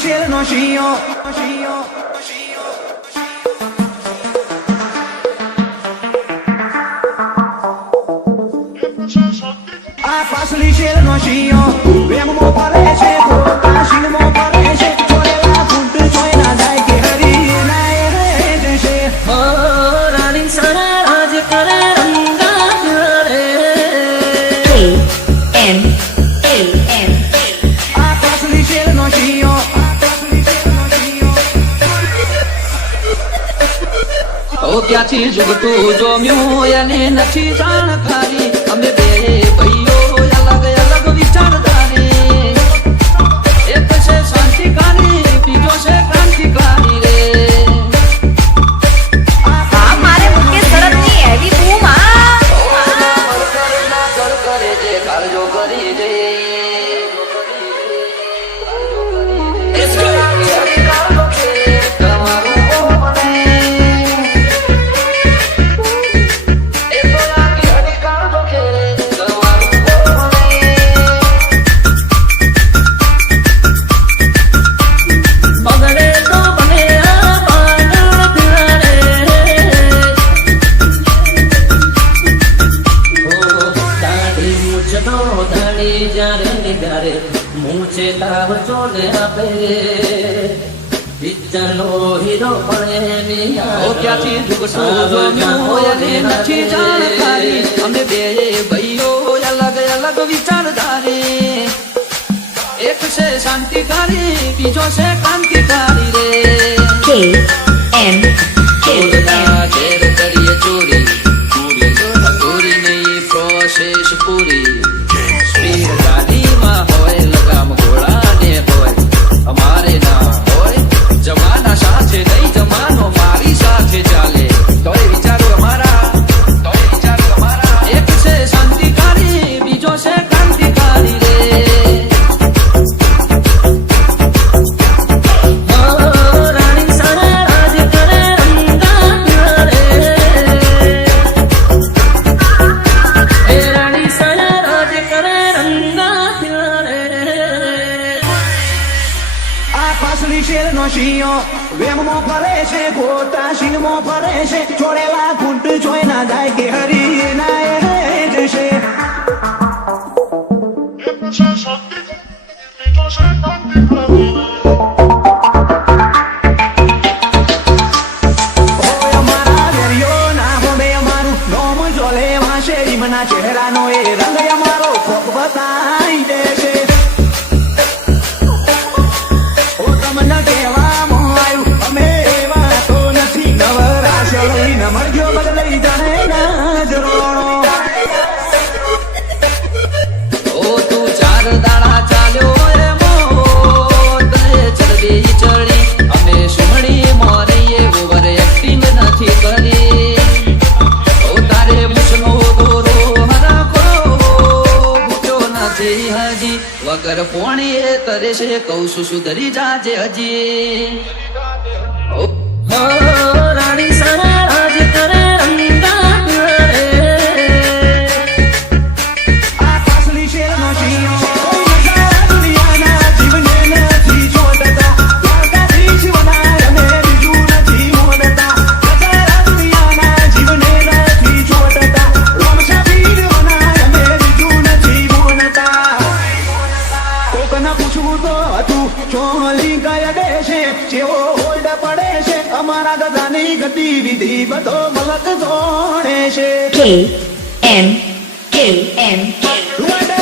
share નો શિયો આ પાસલી share નો શિયો વેમમાં ફરે છે ખોટા શીલમાં ફરે છે છોડેલા ફૂટ જોઈ ના જાય કે હરી નાય રે જશે રાણી સારા રાજ કરે રંગા રે KM આ પાસલી શેર નો શિયો ઓ ક્યાંથી જુગતું જોમ્યું એને નથી જાણકારી અમે બે ભાઈઓ અલગ અલગ વિચારધારી એક છે શાંતિકારી બીજો છે ક્રાંતિકારી રે હા મારે મુકે શરતની એવી બૂમ કરે જે કાળજો કરી દે મૂછે તાવ ચોલે આપે પિક્ચરનો હીરો પડે ઓ ક્યાંથી જુગતું જોમ્યું હોય ને નથી જાણકારી અમે બે ભાઈઓ અલગ અલગ વિચારધારી એક છે શાંતિકારી બીજો છે ક્રાંતિકારી રે KM ચોરના ઘેર કરીએ ચોરી ચોરી નહીં પ્રોસેસ પૂરી સ્પીડ ગાડીમાં હોય લગામ ઘોડાને હોય અમારે ના હોય જમાના સાથે નહીં જમાનો મારી સાથે ચાલે તોય વિચારો અમારા એક છે શાંતિકારી બીજો છે ક્રાંતિકારી રે રાણી સારા રાજ કરે રંગા રે એ રાણી સારા રાજ કરે રંગા રે આ પાસલી શેર નો શિયો વેમમાં ફરે છે ખોટા શીલમાં ફરે છે છોડેલા ફૂટ જોઈ ના જાય કે હરી નાય રે જશે ઓય અમારા વેરિયો ના હોમે અમારું નોમ જોલે માં શેરીમના ચહેરાનો એ રંગ અમારો કોક બતાઈ દેશે ઓ તમને કહેવામાં આવ્યું અમે એવા તો નથી નવરાશ લઈને મરજો બદલાઈ જાણે નજરોણો ઓ તું ચાર દાડા ચાલ્યો રે મોત ચડવી ચડી અમે સુમણી મોરીએ ઓવર એક્ટિંગ નથી કરી ઓ તારે મુસનો દોરો હરકો ભૂખ્યો નથી હજી વગર પોણીએ તરે છે કહું છું સુધરી જાજે હજી ઓ રાણી સારા રાજ કરે રંગા રે આ પાસલી શેર નો શિયો દુનિયાના જીવને નથી જોડતા લાગાથી શિવના રમે બીજું નથી મોડતા દુનિયાના જીવને નથી જોડતા રમશા પીરવના રમે બીજું નથી મોડતા કોકના પૂછવું તો હતું ચોલી ગયા દેશે જેવો હોલ્ડ પડે છે અમારા ગધાની ગતિવિધિ બધો મલક જોડે છે KM What